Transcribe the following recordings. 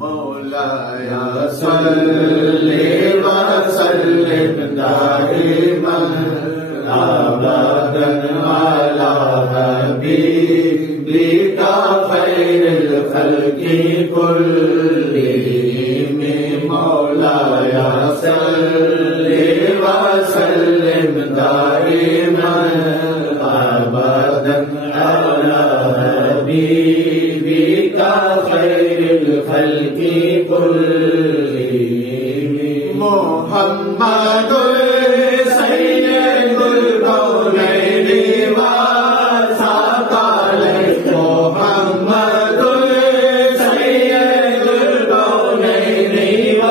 मौलाया सल्ले व सल्लिम दाइमन अबदन अला हबीबिका खैरिल खल्क़ि कुल्लिहिम। मौलाया सल्ले व सल्लिम दाइमन अबदन अला हबीबिका खैरिल खल्क़ि कुल्लिहिम। मुहम्मदुल सय्यदुल कौनैनि व सक़लैनि। मुहम्मदुल सय्यदुल कौनैनि व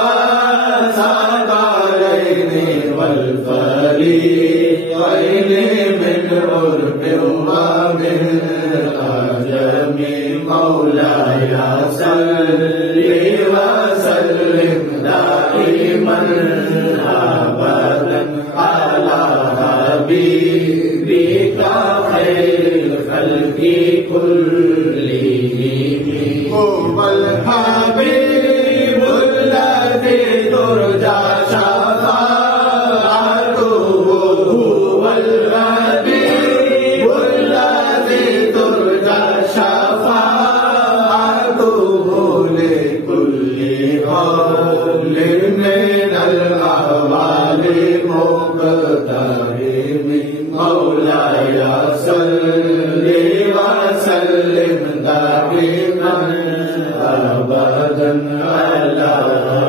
सक़लैनि वल फ़रीक़ैनि मिन उर्बिन व मिन अजमी। मौलाया सल्लि व सल्लिम दाइमन अबदन अला हबीबिका खैरिल खल्क़ि कुल्लिहिम। हुवल हबीबुल्लज़ी तुरजा शफ़ाअतुहु। हुवल हबीबुल्लज़ी तुरजा शफ़ाअतुहु लिकुल्लि क़ौलिन मिनल अहवालि मुक़तहिम। मौलाया सल्लि व सल्लिम दाइमन अबदन अला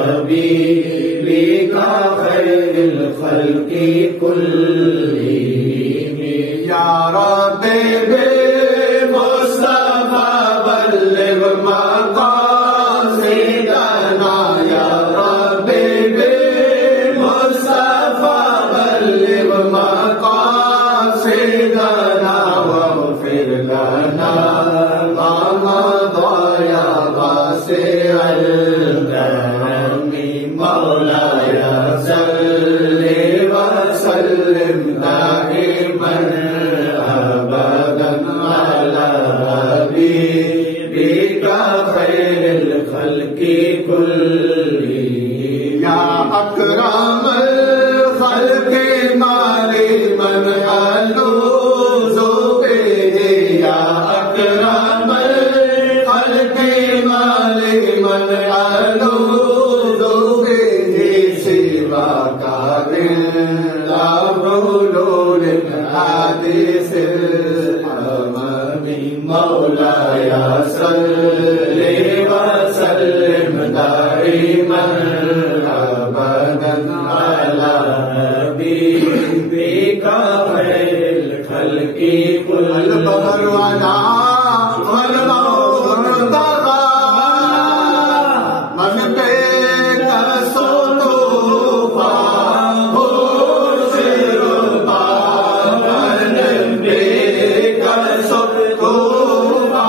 हबीबिका खैरिल खल्क़ि कुल्लिहिम। या रब्बी बिमुस्तफ़ा बल्लिग़ मक़ासिदना। या रब्बी बिमुस्तफ़ा बल्लिग़ मक़ासिदना वग़फ़िर लना मा मदा या वासिअल करम। मौलाया सल्लि व सल्लिम दाइमन अबदन अला हबीबिका खैरिल खल्क़ि कुल्लिहिम। या अकरमल खल्क़ि माली मन अलूज़ु बिही। या अकरमल खल्क़ि माली मन अलूज़ु बिही। सिवाका ला हुलूल हादिसिल अममी। मौलाया सल्लि व सल्लिम दाइमन अबदन अला हबीबिका खैरिल खल्क़ि कुल्लिहिम। मन पे कसो तूफ़ा हो सिरुबा। मन पे कसो तूफ़ा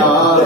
No.